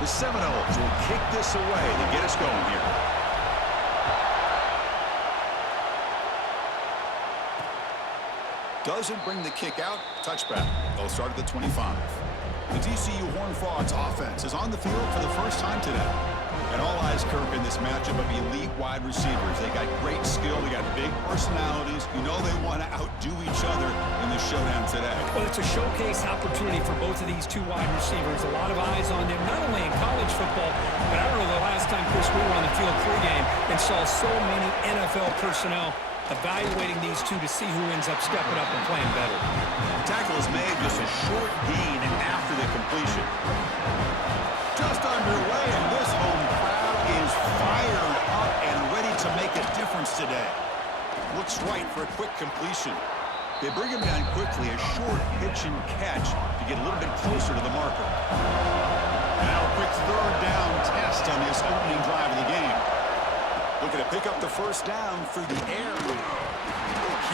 The Seminoles will kick this away to get us going here. Doesn't bring the kick out. Touchback. They'll start at the 25. The TCU Horned Frogs offense is on the field for the first time today. And all eyes, Kirk, in this matchup of elite wide receivers. They got great skill. They got big personalities. You know they want to outdo each other in the showdown today. Well, it's a showcase opportunity for both of these two wide receivers. A lot of eyes on them, not only in college football, but I remember the last time, Chris, we were on the field pregame and saw so many NFL personnel evaluating these two to see who ends up stepping up and playing better. Tackle is made, just a short gain after the completion. Just underway, and this home crowd is fired up and ready to make a difference today. Looks right for a quick completion. They bring him down quickly, a short pitch and catch to get a little bit closer to the marker. Now a quick third down test on this opening drive of the game. Looking to pick up the first down through the air.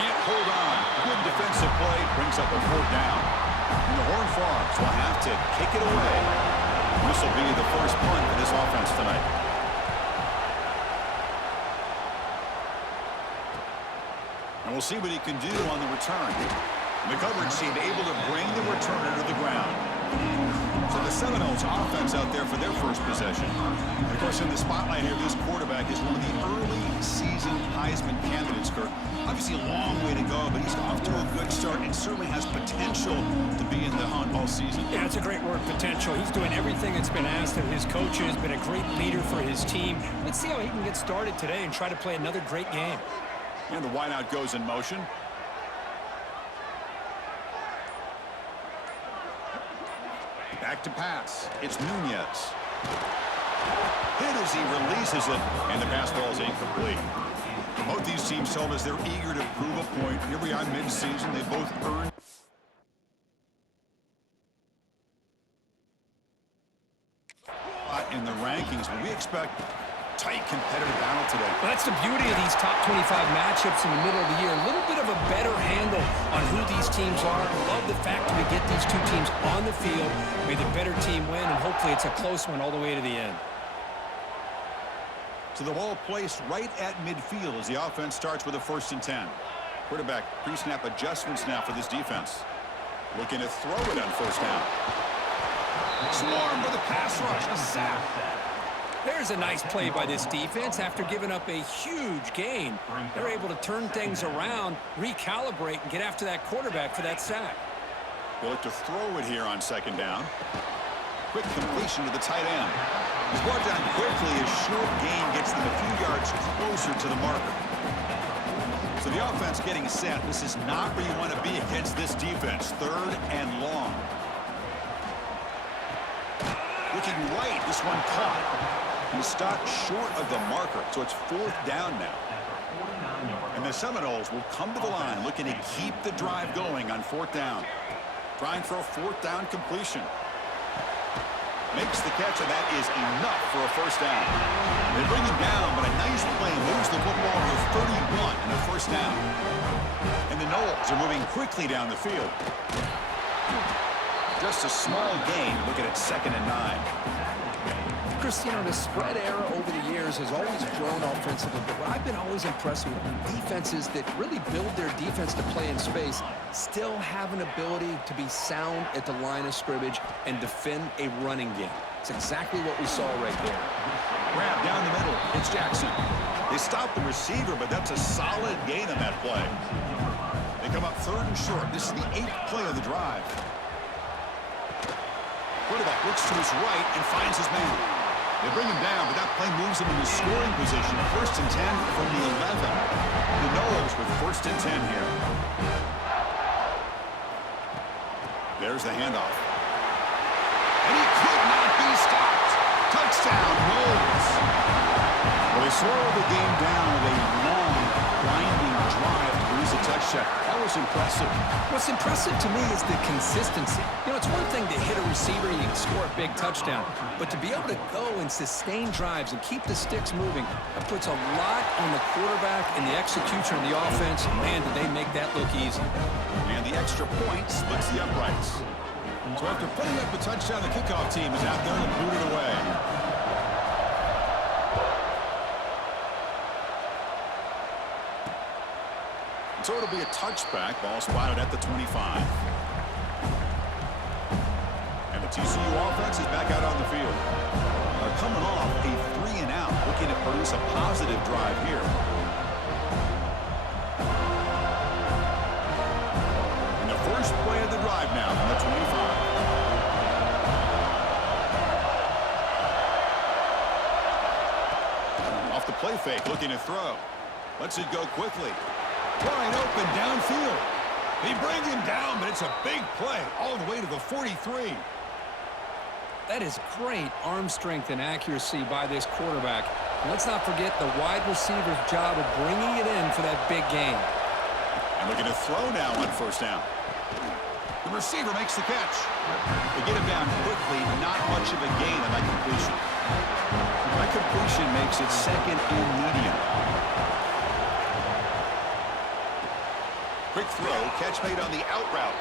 Can't hold on. Good defensive play. Brings up a fourth down. And the Horned Frogs will have to kick it away. This will be the first punt for this offense tonight. And we'll see what he can do on the return. The coverage seemed able to bring the returner to the ground. So the Seminoles offense out there for their first possession. And of course, in the spotlight here, this quarterback is one of the early season Heisman candidates, Kirk. Obviously a long way to go, but he's off to a good start and certainly has potential to be in the hunt all season. Yeah, it's a great word, potential. He's doing everything that's been asked of his coaches, been a great leader for his team. Let's see how he can get started today and try to play another great game. And the wideout goes in motion. Back to pass. It's Nunez. Hit as he releases it, and the pass ball is incomplete. Both these teams told us they're eager to prove a point. Here we are mid-season. They both earned in the rankings, but we expect tight competitive battle today. Well, that's the beauty of these top 25 matchups in the middle of the year. A little bit of a better handle on who these teams are. Love the fact that we get these two teams on the field. May the better team win, and hopefully it's a close one all the way to the end. So the ball placed right at midfield as the offense starts with a 1st and 10. Quarterback pre-snap adjustments now for this defense. Looking to throw it on 1st down. Swarm with a pass rush, a sack. There's a nice play by this defense. After giving up a huge gain, they're able to turn things around, recalibrate, and get after that quarterback for that sack. They'll look to throw it here on 2nd down. Quick completion to the tight end. He's brought down quickly. A short gain gets them a few yards closer to the marker. So the offense getting set. This is not where you want to be against this defense. 3rd and long. Looking right. This one caught. He stopped short of the marker, so it's 4th down now. And the Seminoles will come to the line looking to keep the drive going on 4th down. Trying for a 4th down completion. Makes the catch, and that is enough for a 1st down. They bring him down, but a nice play moves the football to 31 and a 1st down. And the Noles are moving quickly down the field. Just a small gain. Looking at 2nd and 9. Chris, you know, the spread era over the years has always grown offensively, but what I've been always impressed with defenses that really build their defense to play in space still have an ability to be sound at the line of scrimmage and defend a running game. It's exactly what we saw right there. Grab down the middle. It's Jackson. They stop the receiver, but that's a solid gain on that play. They come up 3rd and short. This is the 8th play of the drive. Quarterback looks to his right and finds his man. They bring him down, but that play moves him into scoring position. 1st and 10 from the 11. The Noles with 1st and 10 here. There's the handoff. And he could not be stopped. Touchdown, Noles. Well, they slowed the game down with a long, winding drive to lose a touchdown. That was impressive. What's impressive to me is the consistency. You know, it's one thing to hit a receiver and you can score a big touchdown, but to be able to go and sustain drives and keep the sticks moving, that puts a lot on the quarterback and the execution of the offense. Man, did they make that look easy. And the extra point splits the uprights. So after putting up the touchdown, the kickoff team is out there to boot it away. so it'll be a touchback. Ball spotted at the 25. And the TCU offense is back out on the field. They're coming off a 3-and-out, looking to produce a positive drive here. And the first play of the drive now from the 25. Off the play fake, looking to throw. Lets it go quickly. Wide open downfield. They bring him down, but it's a big play all the way to the 43. That is great arm strength and accuracy by this quarterback. And let's not forget the wide receiver's job of bringing it in for that big gain. And looking to throw now on first down. The receiver makes the catch. They get him down quickly, not much of a gain on that completion. That completion makes it second and medium. Quick throw, catch made on the out route.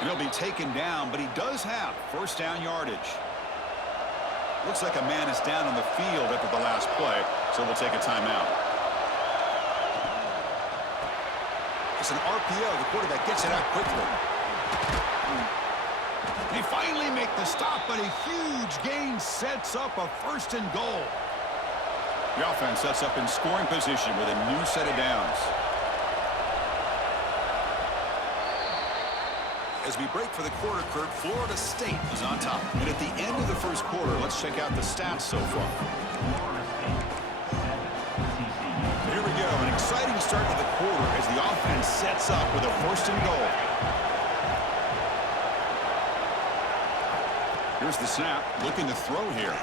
And he'll be taken down, but he does have first down yardage. Looks like a man is down on the field after the last play, so we'll take a timeout. It's an RPO. The quarterback gets it out quickly. They finally make the stop, but a huge gain sets up a first and goal. The offense sets up in scoring position with a new set of downs. As we break for the quarter, Kurt, Florida State is on top. And at the end of the first quarter, let's check out the stats so far. Here we go, an exciting start to the quarter as the offense sets up with a first and goal. Here's the snap, looking to throw here.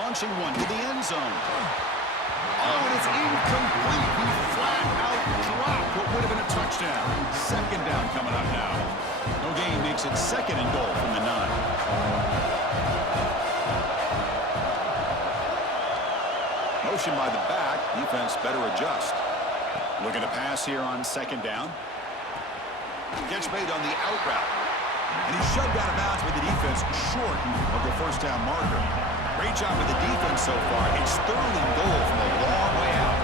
Launching one to the end zone. Oh, and it's incomplete. He flat out dropped what would have been a touchdown. Second down coming up now. No gain makes it second and goal from the 9. Motion by the back. Defense better adjust. Looking to pass here on second down. Catch made on the out route. And he's shoved out of bounds with the defense short of the first down marker. Great job with the defense so far. It's third and goal from a long way out.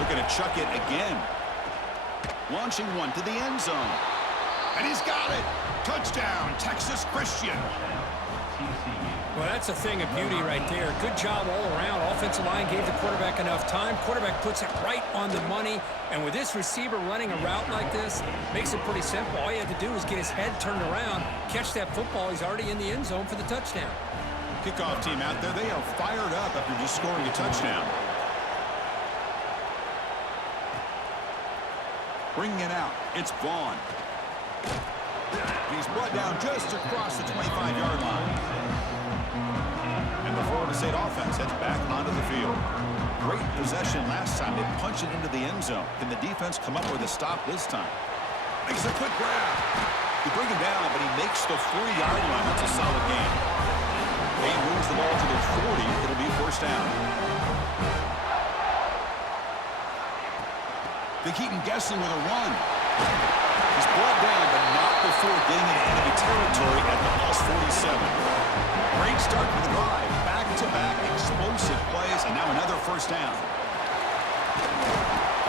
Looking to chuck it again. Launching one to the end zone. And he's got it. Touchdown, Texas Christian. Well, that's a thing of beauty right there. Good job all around. Offensive line gave the quarterback enough time. Quarterback puts it right on the money. And with this receiver running a route like this, makes it pretty simple. All you have to do is get his head turned around, catch that football. He's already in the end zone for the touchdown. Kickoff team out there. They are fired up after just scoring a touchdown. Bringing it out. It's Vaughn. He's brought down just across the 25-yard line. And the Florida State offense heads back onto the field. Great possession last time. They punched it into the end zone. Can the defense come up with a stop this time? Makes a quick grab. They bring him down, but he makes the 40-yard line. That's a solid gain. He moves the ball to the 40. It'll be first down. They keep him guessing with a run. He's brought down, but not before getting into enemy territory at the +47. Great start to the drive. Back-to-back explosive plays, and now another first down.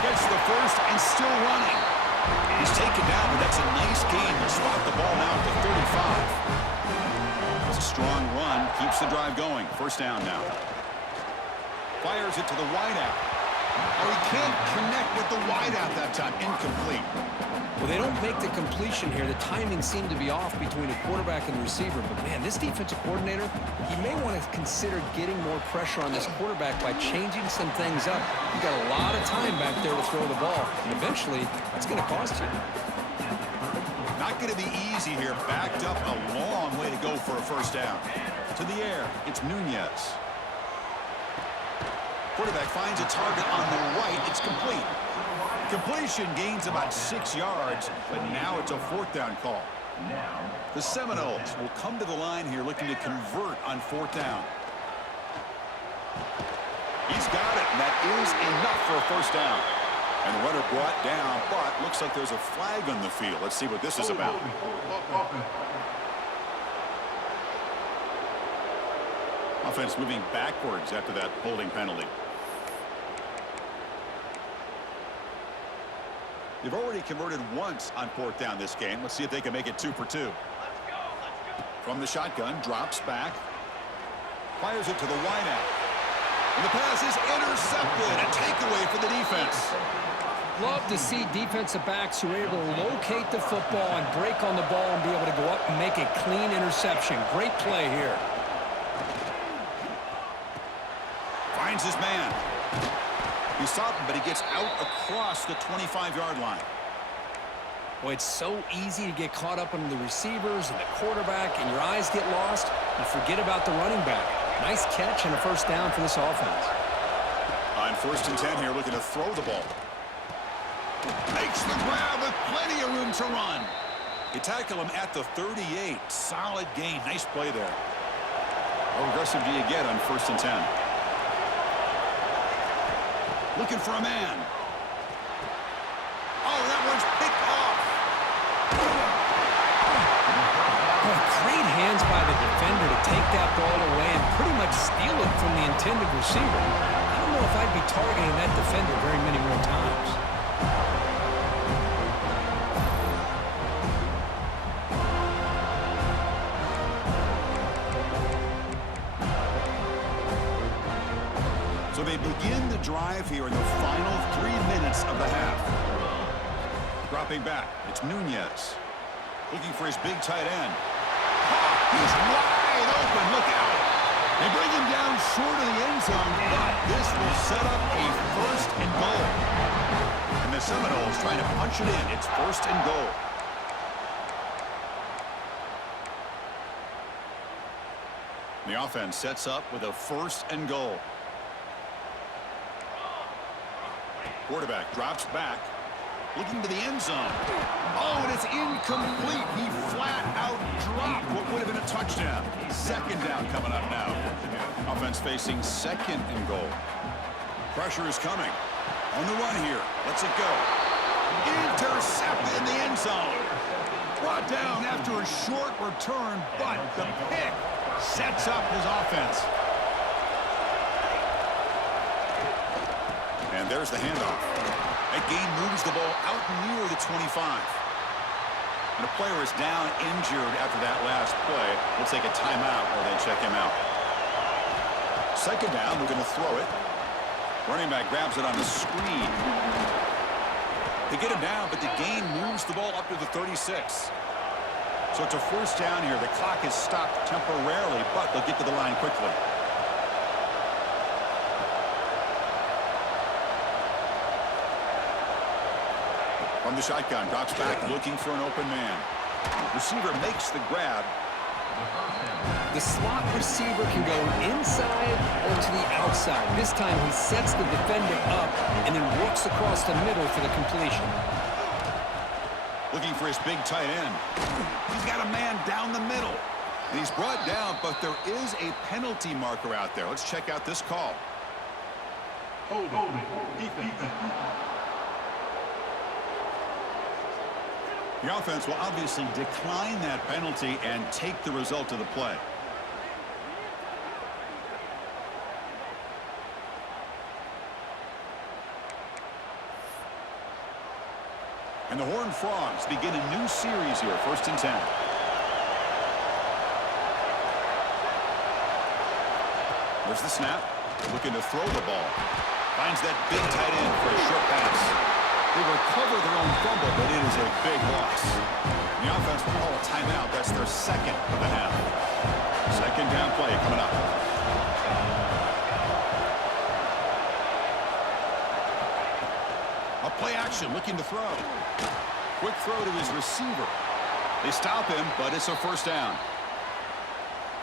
Gets the first and still running. He's taken down, but that's a nice gain. They'll spot the ball now at the 35. It's a strong run. Keeps the drive going. First down now. Fires it to the wideout. Oh, he can't connect with the wideout that time. Incomplete. Well, they don't make the completion here. The timing seemed to be off between the quarterback and the receiver. But, man, this defensive coordinator, he may want to consider getting more pressure on this quarterback by changing some things up. You've got a lot of time back there to throw the ball. And eventually, that's going to cost you. Not going to be easy here. Backed up a long way to go for a first down. To the air, it's Nunez. Quarterback finds a target on the right. It's complete. Completion gains about 6 yards, but now it's a fourth down call. The Seminoles will come to the line here looking to convert on fourth down. He's got it, and that is enough for a first down. And the runner brought down, but looks like there's a flag on the field. Let's see what this is about. Offense moving backwards after that holding penalty. They've already converted once on 4th down this game. Let's see if they can make it 2 for 2. From the shotgun, drops back. Fires it to the wideout. And the pass is intercepted. A takeaway for the defense. Love to see defensive backs who are able to locate the football and break on the ball and be able to go up and make a clean interception. Great play here. Finds his man. He's stopped him, but he gets out across the 25-yard line. Boy, it's so easy to get caught up on the receivers and the quarterback, and your eyes get lost. You forget about the running back. Nice catch and a first down for this offense. On 1st and 10 here, looking to throw the ball. Makes the grab with plenty of room to run. You tackle him at the 38. Solid gain. Nice play there. How aggressive do you get on 1st and 10? Looking for a man. Oh, that one's picked off. Oh, great hands by the defender to take that ball away and pretty much steal it from the intended receiver. I don't know if I'd be targeting that defender very many more times. So they begin the drive here in the final 3 minutes of the half. Dropping back, it's Nunez. Looking for his big tight end. He's wide open, look out. They bring him down short of the end zone, but this will set up a 1st and goal. And the Seminoles trying to punch it in. It's 1st and goal. The offense sets up with a 1st and goal. Quarterback drops back, looking to the end zone. Oh, and it's incomplete. He flat out dropped what would have been a touchdown. 2nd down coming up now. Offense facing 2nd and goal. Pressure is coming. On the run here. Lets it go. Intercepted in the end zone. Brought down after a short return, but the pick sets up his offense. And there's the handoff. That gain moves the ball out near the 25. And a player is down injured after that last play. We'll take a timeout while they check him out. 2nd down, we're going to throw it. Running back grabs it on the screen. They get him down, but the gain moves the ball up to the 36. So it's a 1st down here. The clock is stopped temporarily, but they'll get to the line quickly. From the shotgun, drops back, looking for an open man. Receiver makes the grab. The slot receiver can go inside or to the outside. This time he sets the defender up and then works across the middle for the completion. Looking for his big tight end. He's got a man down the middle. And he's brought down, but there is a penalty marker out there. Let's check out this call. The offense will obviously decline that penalty and take the result of the play. And the Horned Frogs begin a new series here, 1st and 10. There's the snap. Looking to throw the ball. Finds that big tight end for a short pass. They recover their own fumble, but it is a big loss. The offense will call a timeout. That's their 2nd of the half. 2nd down play coming up. A play action, looking to throw. Quick throw to his receiver. They stop him, but it's a 1st down.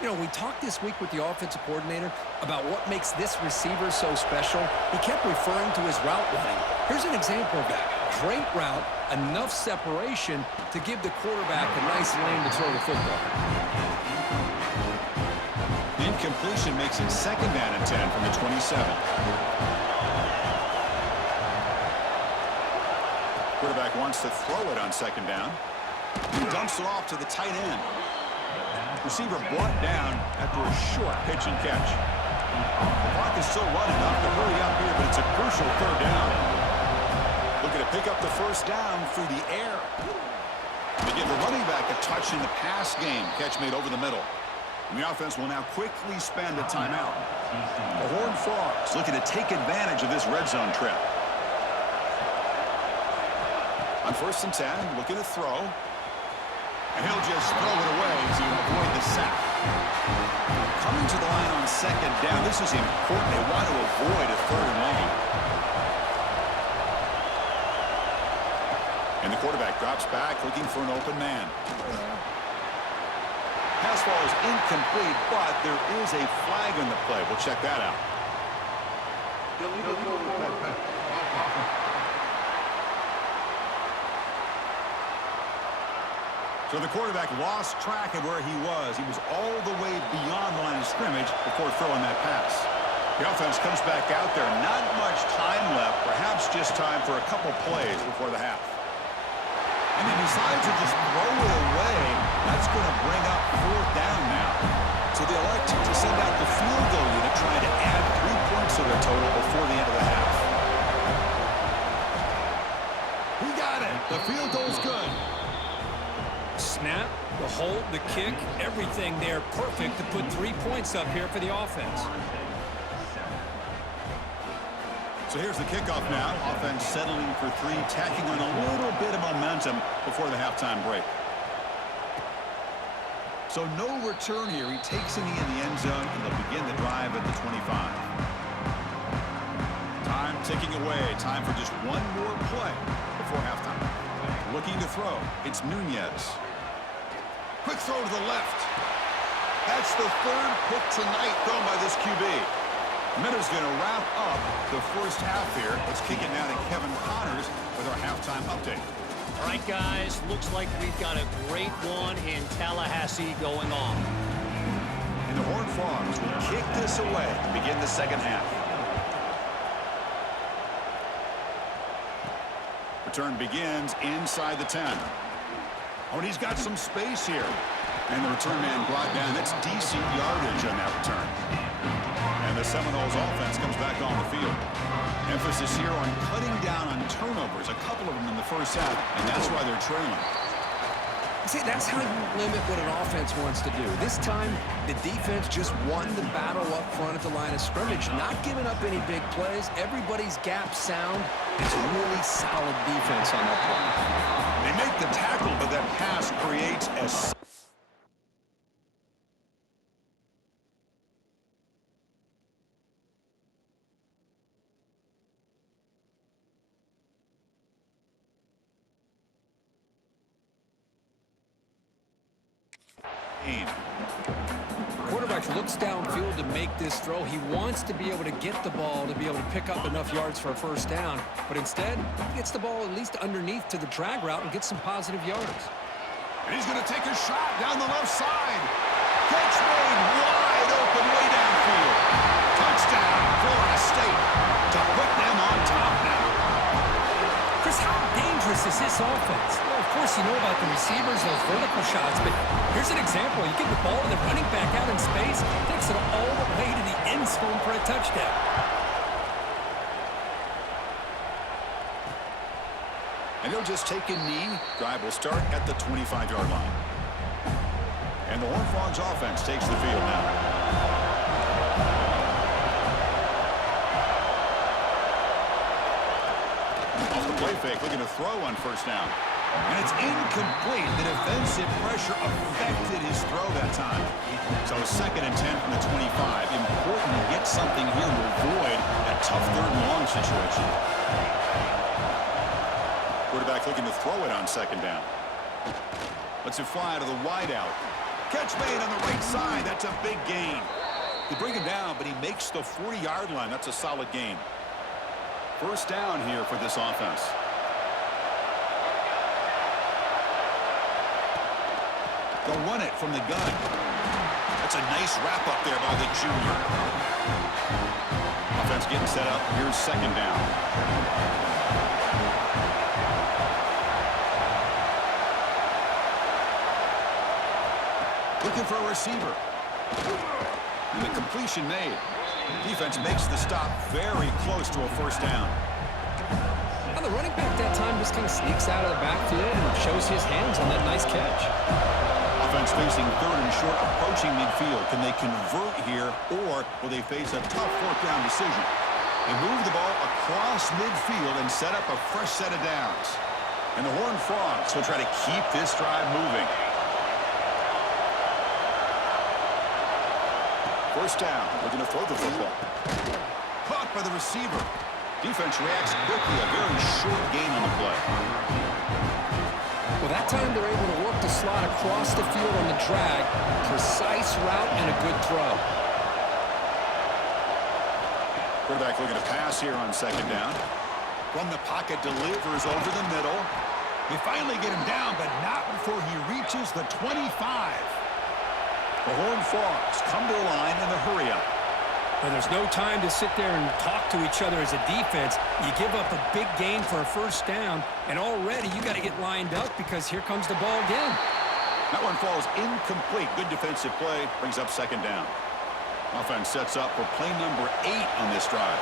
You know, we talked this week with the offensive coordinator about what makes this receiver so special. He kept referring to his route running. Here's an example of that. Great route, enough separation to give the quarterback a nice lane to throw the football. The incompletion makes it 2nd down and 10 from the 27. Quarterback wants to throw it on 2nd down. He dumps it off to the tight end. Receiver brought down after a short pitch and catch. The clock is still running. Not to hurry up here, but it's a crucial 3rd down. Looking to to pick up the first down through the air. They give the running back a touch in the pass game. Catch made over the middle. And the offense will now quickly spend a timeout. The Horned Frogs looking to take advantage of this red zone trip. On 1st and 10, looking to throw. And he'll just throw it away to avoid the sack. Coming to the line on 2nd down. This is important. They want to avoid a 3rd and long. And the quarterback drops back, looking for an open man. Pass ball is incomplete, but there is a flag in the play. We'll check that out. So the quarterback lost track of where he was. He was all the way beyond the line of scrimmage before throwing that pass. The offense comes back out there. Not much time left. Perhaps just time for a couple plays before the half. And he decides to just throw it away. That's going to bring up 4th down now. So they elect to send out the field goal unit, trying to add 3 points to their total before the end of the half. He got it. The field goal's good. Snap, the hold, the kick, everything there perfect to put 3 points up here for the offense. So here's the kickoff now. Offense settling for 3, tacking on a little bit of momentum before the halftime break. So no return here. He takes it in the end zone, and they'll begin the drive at the 25. Time ticking away. Time for just one more play before halftime. Looking to throw. It's Nunez. Quick throw to the left. That's the 3rd pick tonight thrown by this QB. Minter's going to wrap up the first half here. Let's kick it now to Kevin Connors with our halftime update. All right, guys, looks like we've got a great one in Tallahassee going on. And the Horned Frogs will kick this away to begin the second half. Return begins inside the 10. Oh, and he's got some space here. And the return man brought down. That's decent yardage on that return. And the Seminoles offense comes back on the field. Emphasis here on cutting down on turnovers, a couple of them in the first half, and that's why they're trailing. See, that's how you limit what an offense wants to do. This time, the defense just won the battle up front at the line of scrimmage, not giving up any big plays. Everybody's gap sound. It's really solid defense on that play. They make the tackle, but that pass creates a... Quarterback looks downfield to make this throw. He wants to be able to get the ball to be able to pick up enough yards for a first down, but instead he gets the ball at least underneath to the drag route and gets some positive yards. And he's going to take a shot down the left side. Catch made wide open way downfield. Touchdown, Florida State, to put them on top now. Chris, how dangerous is this offense? Well, of course, you know about the receivers, those vertical shots, but here's an example. You get the ball to the running back out in space, takes it all the way to the end zone for a touchdown. And he'll just take a knee. Drive will start at the 25-yard line. And the Horned Frogs offense takes the field now. Play fake, looking to throw on first down. And it's incomplete. The defensive pressure affected his throw that time. So 2nd and 10 from the 25. Important to get something here to avoid that tough 3rd and long situation. Quarterback looking to throw it on 2nd down. Lets it fly to the wideout. Catch made on the right side. That's a big gain. They bring him down, but he makes the 40-yard line. That's a solid gain. First down here for this offense. They'll run it from the gun. That's a nice wrap up there by the junior. Offense getting set up. Here's 2nd down. Looking for a receiver. And the completion made. Defense makes the stop very close to a first down. I the running back that time just kind of sneaks out of the backfield and shows his hands on that nice catch. Offense facing third and short, approaching midfield. Can they convert here, or will they face a tough fourth down decision? They move the ball across midfield and set up a fresh set of downs. And the Horned Frogs will try to keep this drive moving. First down, looking to throw the football. Caught by the receiver. Defense reacts quickly, a very short gain on the play. Well, that time they're able to work the slot across the field on the drag. Precise route and a good throw. Quarterback looking to pass here on second down. From the pocket, delivers over the middle. They finally get him down, but not before he reaches the 25. The Horned Frogs come to the line in the hurry-up. Well, there's no time to sit there and talk to each other as a defense. You give up a big gain for a first down, and already you got to get lined up because here comes the ball again. That one falls incomplete. Good defensive play. Brings up second down. Offense sets up for play number 8 on this drive.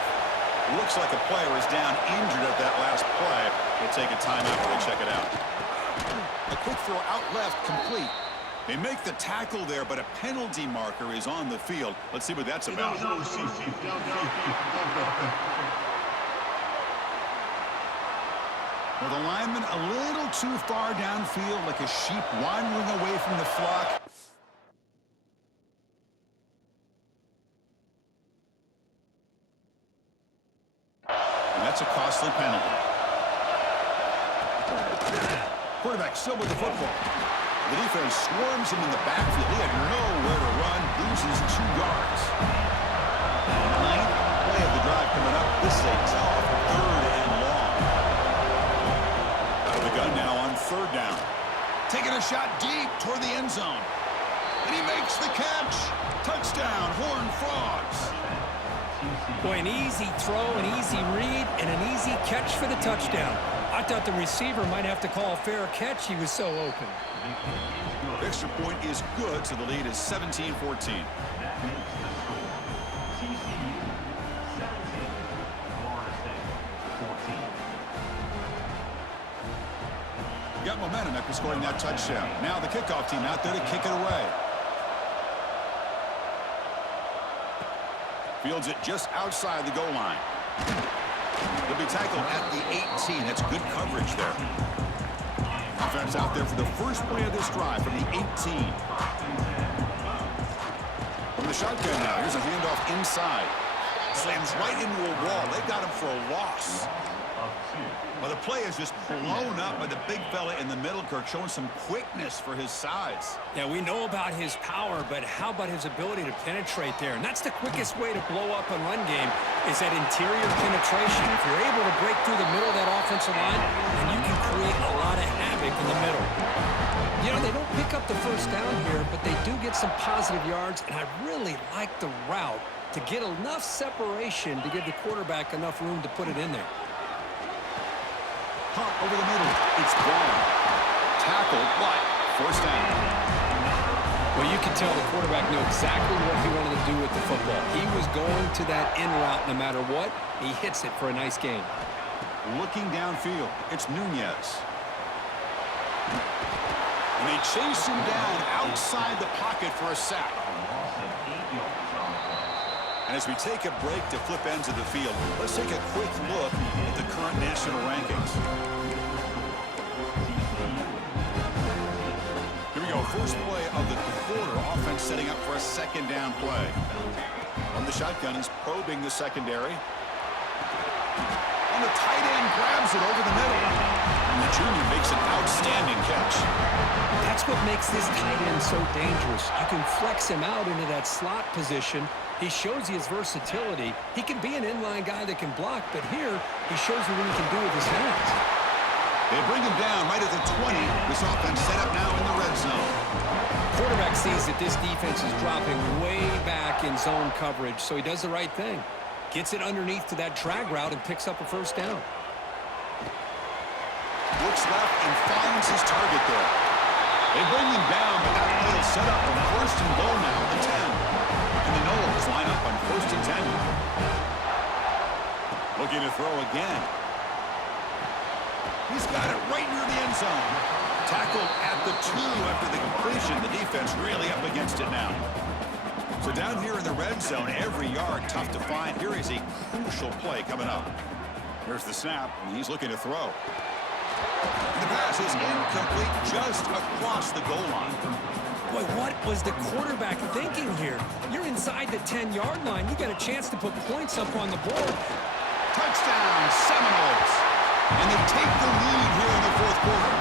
Looks like a player is down injured at that last play. We'll take a timeout while they check it out. A quick throw out left, complete. They make the tackle there, but a penalty marker is on the field. Let's see what that's about. Well, the lineman a little too far downfield, like a sheep wandering away from the flock. And that's a costly penalty. Quarterback still with the football. The defense swarms him in the backfield. He had nowhere to run, loses 2 yards. 9th play of the drive coming up. This is a tough third and long. Out of the gun now on third down. Taking a shot deep toward the end zone. And he makes the catch. Touchdown, Horned Frogs. Boy, an easy throw, an easy read, and an easy catch for the touchdown. I thought the receiver might have to call a fair catch. He was so open. Extra point is good, so the lead is 17-14. Got momentum after scoring that touchdown. Now the kickoff team out there to kick it away. Fields it just outside the goal line. He'll be tackled at the 18. That's good coverage there. Offense out there for the first play of this drive from the 18. From the shotgun now, here's a handoff inside. Slams right into a wall. They got him for a loss. Well, the play is just blown up by the big fella in the middle, Kirk, showing some quickness for his size. Yeah, we know about his power, but how about his ability to penetrate there? And that's the quickest way to blow up a run game is that interior penetration. If you're able to break through the middle of that offensive line, then you can create a lot of havoc in the middle. You know, they don't pick up the first down here, but they do get some positive yards, and I really like the route to get enough separation to give the quarterback enough room to put it in there. Caught over the middle. It's gone. Tackled, but first down. Well, you can tell the quarterback knew exactly what he wanted to do with the football. He was going to that in route no matter what. He hits it for a nice gain. Looking downfield, it's Nunez. And they chase him down outside the pocket for a sack. And as we take a break to flip ends of the field, let's take a quick look at the current national rankings. Here we go, first play of the quarter. Offense setting up for a second down play. On the shotgun, he's probing the secondary. And the tight end grabs it over the middle. And the junior makes an outstanding catch. That's what makes this tight end so dangerous. You can flex him out into that slot position. He shows you his versatility. He can be an inline guy that can block, but here he shows you what he can do with his hands. They bring him down right at the 20. This offense set up now in the red zone. Quarterback sees that this defense is dropping way back in zone coverage, so he does the right thing. Gets it underneath to that drag route and picks up a first down. Looks left and finds his target there. They bring him down, but that play is set up for first and goal now at the 10. And the Noles line up on first and 10. Looking to throw again. He's got it right near the end zone. Tackled at the 2 after the completion. The defense really up against it now. So down here in the red zone, every yard tough to find. Here is a crucial play coming up. Here's the snap, and he's looking to throw. The pass is incomplete just across the goal line. Boy, what was the quarterback thinking here? You're inside the 10-yard line. You got a chance to put points up on the board. Touchdown, Seminoles. And they take the lead here in the fourth quarter.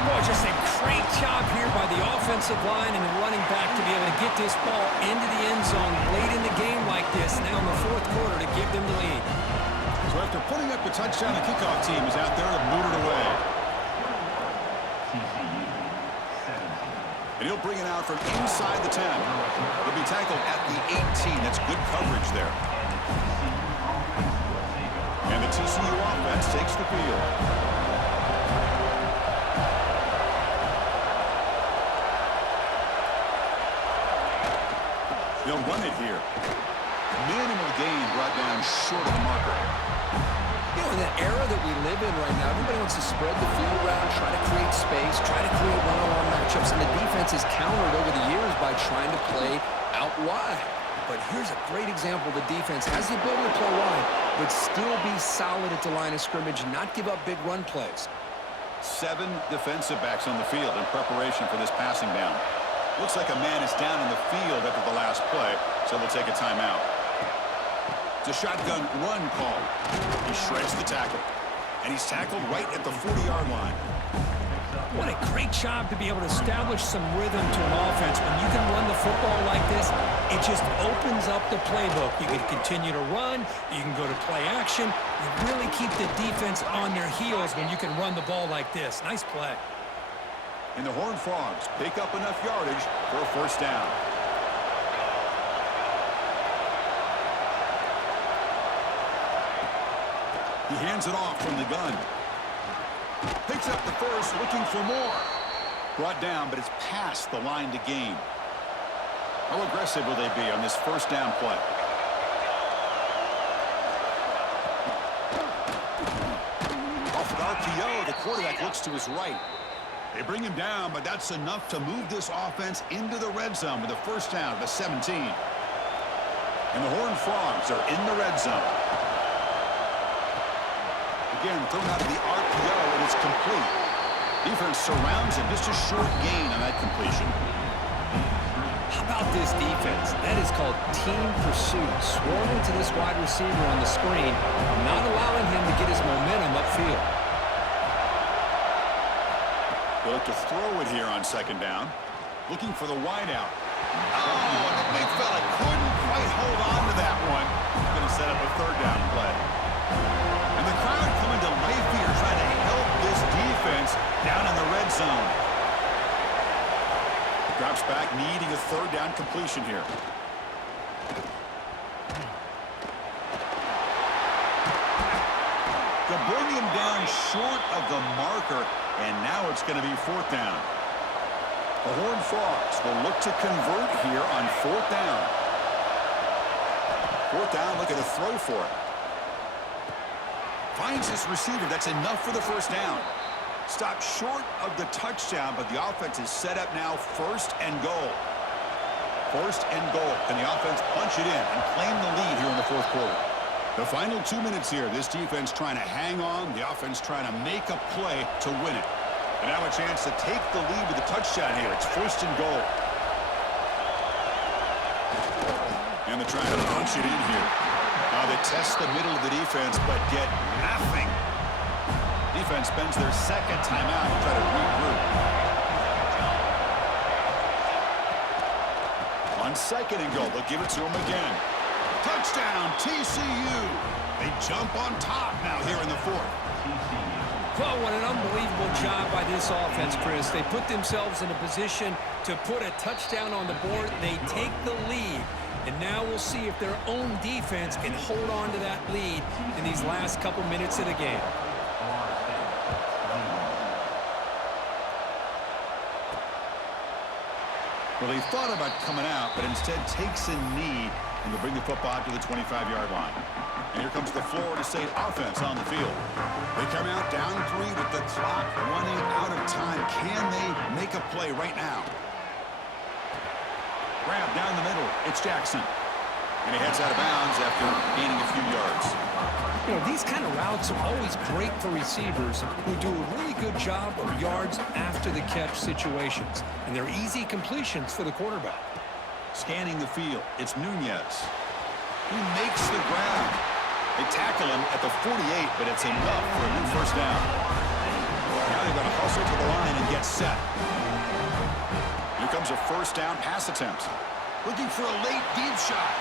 Boy, just a great job here by the offensive line and the running back to be able to get this ball into the end zone late in the game like this, now in the fourth quarter, to give them the lead. So after putting up the touchdown, the kickoff team is out there to boot it away. And he'll bring it out from inside the 10. He'll be tackled at the 18. That's good coverage there. And the TCU offense takes the field. They'll run it here. Minimal gain brought down short of the marker. You know, in the era that we live in right now, everybody wants to spread the field around, try to create space, try to create one-on-one matchups, and the defense is countered over the years by trying to play out wide. But here's a great example. The defense has the ability to play wide, but still be solid at the line of scrimmage and not give up big run plays. 7 defensive backs on the field in preparation for this passing down. Looks like a man is down in the field after the last play, so we'll take a timeout. It's a shotgun run call. He shreds the tackle, and he's tackled right at the 40-yard line. What a great job to be able to establish some rhythm to an offense. When you can run the football like this, it just opens up the playbook. You can continue to run. You can go to play action. You really keep the defense on their heels when you can run the ball like this. Nice play. And the Horned Frogs pick up enough yardage for a first down. He hands it off from the gun. Picks up the first, looking for more. Brought down, but it's past the line to gain. How aggressive will they be on this first down play? Off an RPO, the quarterback looks to his right. They bring him down, but that's enough to move this offense into the red zone with a first down at the 17. And the Horned Frogs are in the red zone. Again, thrown out of the RPO, and it's complete. Defense surrounds him. Just a short gain on that completion. How about this defense? That is called team pursuit. Swarming to this wide receiver on the screen, not allowing him to get his momentum upfield. They look to throw it here on second down. Looking for the wideout. Oh, the big fella couldn't quite hold on to that one. Going to set up a third down play. And the crowd coming to life here, trying to help this defense down in the red zone. Drops back, needing a third down completion here. They'll bring him down short of the marker, and now it's going to be fourth down. The Horned Frogs will look to convert here on fourth down. Fourth down, look at the throw for it. Finds his receiver. That's enough for the first down. Stopped short of the touchdown, but the offense is set up now first and goal. First and goal. Can the offense punch it in and claim the lead here in the fourth quarter? The final 2 minutes here. This defense trying to hang on. The offense trying to make a play to win it. And now a chance to take the lead with the touchdown here. It's first and goal. And they're trying to punch it in here. Now they test the middle of the defense, but get nothing. Defense spends their second timeout to try to regroup. On second and goal, they'll give it to him again. Touchdown, TCU. They jump on top now here in the fourth. Well, what an unbelievable job by this offense, Chris. They put themselves in a position to put a touchdown on the board. They take the lead. And now we'll see if their own defense can hold on to that lead in these last couple minutes of the game. Well, he thought about coming out, but instead takes a knee And they'll bring the football to the 25-yard line. And here comes the Florida State offense on the field. They come out down 3 with the clock running out of time. Can they make a play right now? Grab down the middle. It's Jackson. And he heads out of bounds after gaining a few yards. You know, these kind of routes are always great for receivers who do a really good job of yards after the catch situations. And they're easy completions for the quarterback. Scanning the field, it's Nunez. He makes the grab. They tackle him at the 48, but it's enough for a new first down. Now they're going to hustle to the line and get set. Here comes a first down pass attempt. Looking for a late deep shot.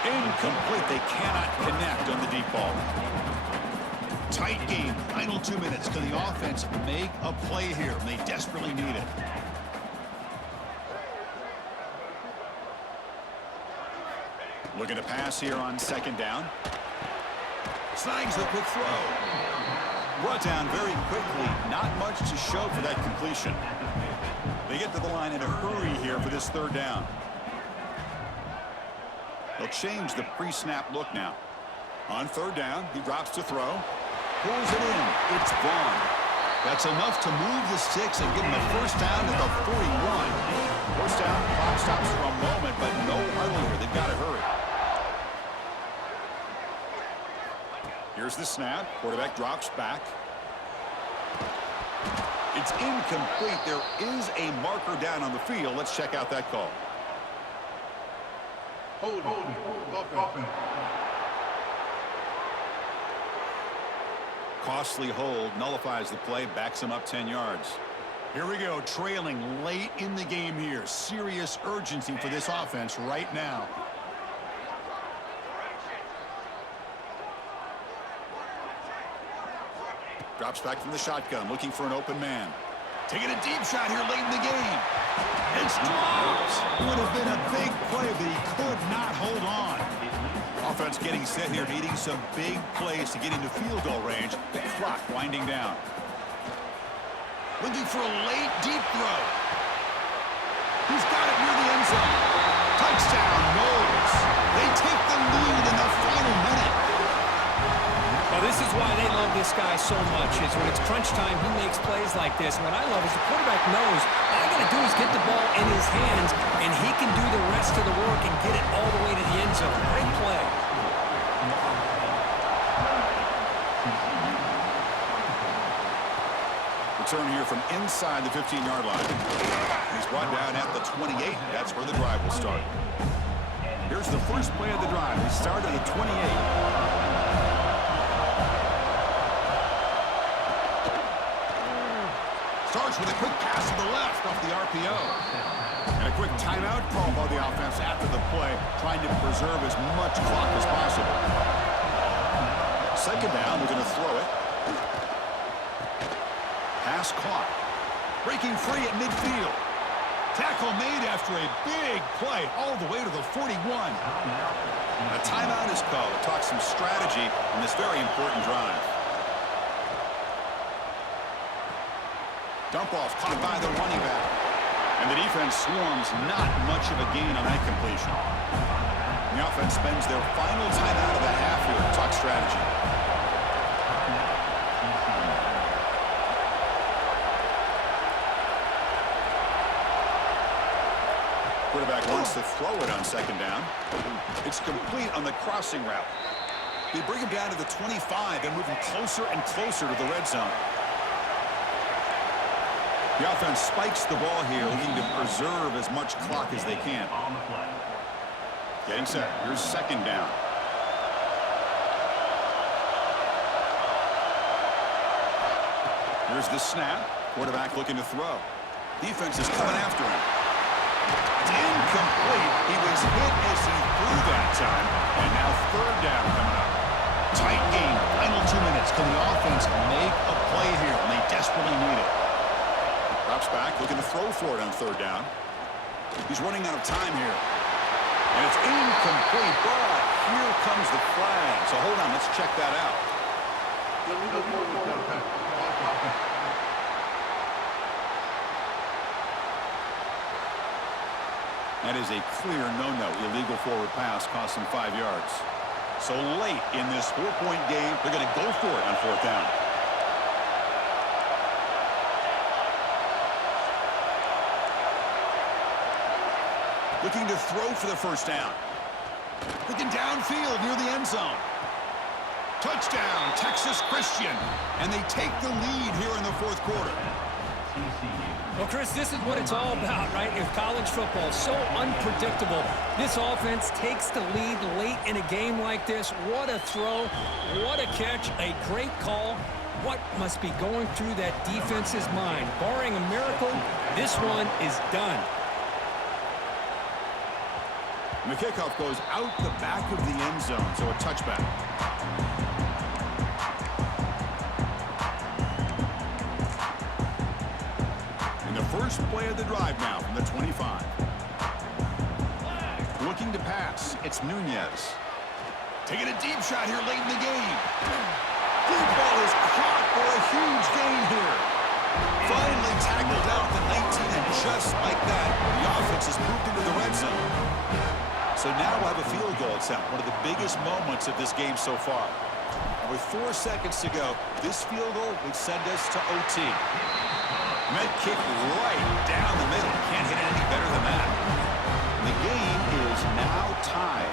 Incomplete. They cannot connect on the deep ball. Tight game. Final 2 minutes. Can the offense make a play here? They desperately need it. Looking to pass here on second down. Snags the quick throw. Brought down very quickly. Not much to show for that completion. They get to the line in a hurry here for this third down. They'll change the pre-snap look now. On third down, he drops to throw. Pulls it in. It's Vaughn. That's enough to move the sticks and give him a first down at the 41. First down, clock stops for a moment, but no huddle here. They've got to hurry. Here's the snap. Quarterback drops back. It's incomplete. There is a marker down on the field. Let's check out that call. Hold. Costly hold, nullifies the play, backs him up 10 yards. Here we go, trailing late in the game here. Serious urgency for this offense right now. Drops back from the shotgun, looking for an open man. Taking a deep shot here late in the game. It's dropped. Would have been a big play, but he could not hold on. Offense getting set here, needing some big plays to get into field goal range. The clock winding down. Looking for a late deep throw. He's got it near the end zone. Touchdown, Knowles. They take the lead in the final minute. Well, this is why they love this guy so much, is when it's crunch time, he makes plays like this. What I love is the quarterback knows all I got to do is get the ball in his hands, and he can do the rest of the work and get it all the way to the end zone. Great play. Return here from inside the 15-yard line. He's brought down at the 28. That's where the drive will start. Here's the first play of the drive. We start at the 28. Starts with a quick pass to the left off the RPO. And a quick timeout call by the offense after the play, trying to preserve as much clock as possible. Second down, we're going to throw it. Pass caught. Breaking free at midfield. Tackle made after a big play all the way to the 41. A timeout is called. It talks some strategy in this very important drive. Dump off caught by the running back. And the defense swarms, not much of a gain on that completion. The offense spends their final timeout of the half here to talk strategy. Quarterback wants to throw it on second down. It's complete on the crossing route. They bring him down to the 25 and move him closer and closer to the red zone. The offense spikes the ball here, looking to preserve as much clock as they can. Getting set. Here's second down. Here's the snap. Quarterback looking to throw. Defense is coming after him. It's incomplete. He was hit as he threw that time. And now third down coming up. Tight game. Final 2 minutes. Can the offense make a play here? And they desperately need it. Drops back, looking to throw for it on third down. He's running out of time here. And it's incomplete, but here comes the flag. So hold on, let's check that out. That is a clear no-no. Illegal forward pass cost them 5 yards. So late in this 4-point game, they're going to go for it on 4th down. Looking to throw for the 1st down. Looking downfield near the end zone. Touchdown, Texas Christian. And they take the lead here in the 4th quarter. Well, Chris, this is what it's all about, right? In college football, so unpredictable. This offense takes the lead late in a game like this. What a throw. What a catch. A great call. What must be going through that defense's mind? Barring a miracle, this one is done. And the kickoff goes out the back of the end zone, so a touchback. In the first play of the drive now from the 25. Looking to pass, it's Nunez. Taking a deep shot here late in the game. Deep ball is caught for a huge gain here. Finally tackled out the 19, and just like that, the offense has moved into the red zone. So now we'll have a field goal attempt, one of the biggest moments of this game so far. And with 4 seconds to go, this field goal would send us to OT. Met kick right down the middle. Can't hit it any better than that. And the game is now tied.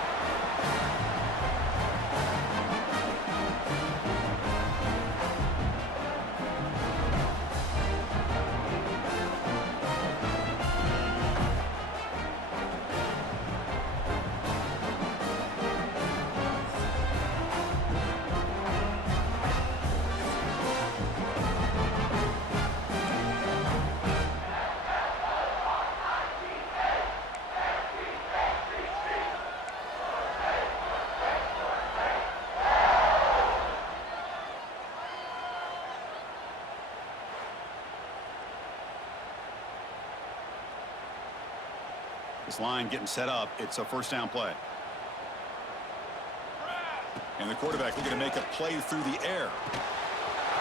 This line getting set up. It's a 1st down play. And the quarterback looking to make a play through the air.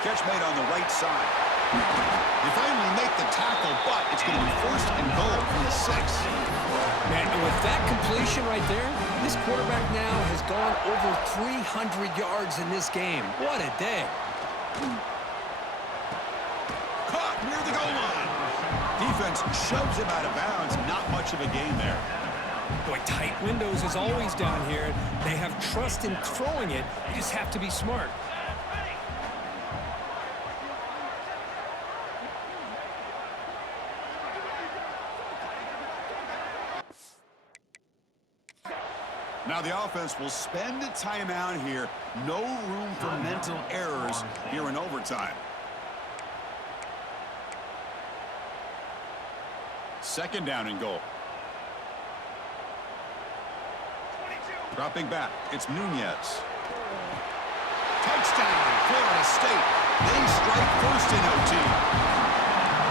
Catch made on the right side. They finally make the tackle, but it's going to be 1st and goal from the 6. Man, and with that completion right there, this quarterback now has gone over 300 yards in this game. What a day. Caught near the goal line. Defense shoves him out of bounds. Not much of a gain there. Boy, tight windows is always down here. They have trust in throwing it. You just have to be smart. Now the offense will spend a timeout here. No room for mental errors here in overtime. 2nd down and goal. Dropping back, it's Nunez. Touchdown, Florida State. They strike 1st in OT.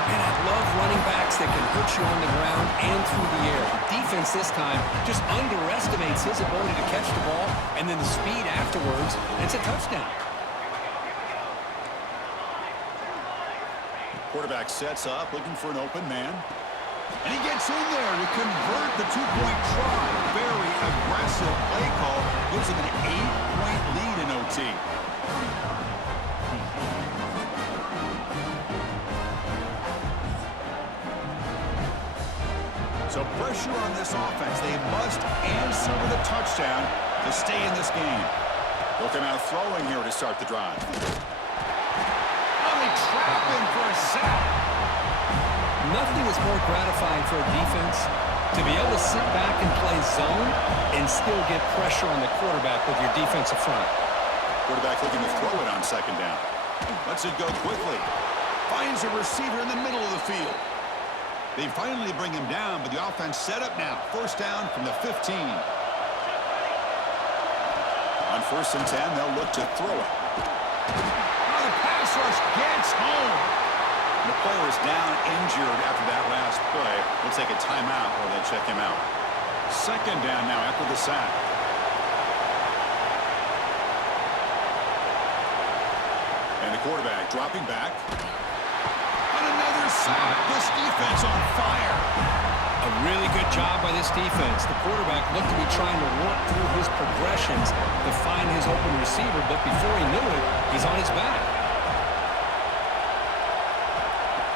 And I love running backs that can hurt you on the ground and through the air. Defense this time just underestimates his ability to catch the ball, and then the speed afterwards, and it's a touchdown. Quarterback sets up, looking for an open man. And he gets in there to convert the 2-point try. Very aggressive play call. Gives him an 8-point lead in OT. So pressure on this offense. They must answer with a touchdown to stay in this game. Looking out throwing here to start the drive. Oh, they trap him for a sack. Nothing is more gratifying for a defense to be able to sit back and play zone and still get pressure on the quarterback with your defensive front. Quarterback looking to throw it on 2nd down. Lets it go quickly. Finds a receiver in the middle of the field. They finally bring him down, but the offense set up now. 1st down from the 15. On 1st and 10, they'll look to throw it. Oh, the pass rush gets home. The player is down injured after that last play. We'll take a timeout while they check him out. 2nd down now after the sack. And the quarterback dropping back. On another sack. This defense on fire. A really good job by this defense. The quarterback looked to be trying to work through his progressions to find his open receiver, but before he knew it, he's on his back.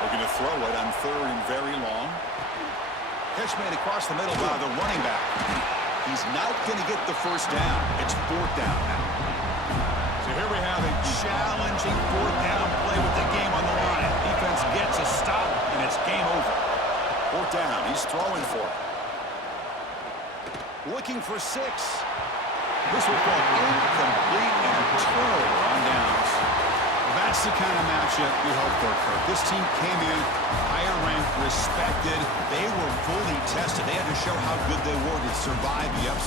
Looking to throw it on 3rd and very long. Catch made across the middle by the running back. He's not going to get the first down. It's 4th down now. So here we have a challenging 4th down play with the game on the line. Defense gets a stop, and it's game over. 4th down. He's throwing for it. Looking for 6. This will fall incomplete and a turnover on downs. That's the kind of matchup we hope for, Kirk. This team came in higher ranked, respected. They were fully tested. They had to show how good they were to survive the upset.